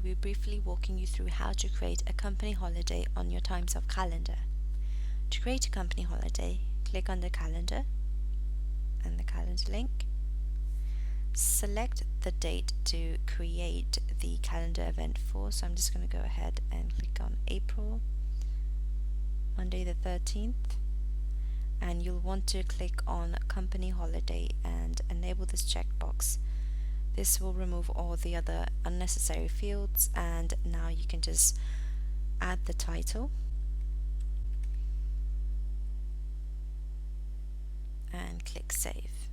I'll be briefly walking you through how to create a company holiday on your TimeSolv calendar. To create a company holiday, click on the calendar and the calendar link. Select the date to create the calendar event for, so I'm just going to go ahead and click on April, Monday the 13th, and you'll want to click on company holiday and enable this checkbox. This will remove all the other unnecessary fields, and now you can just add the title and click save.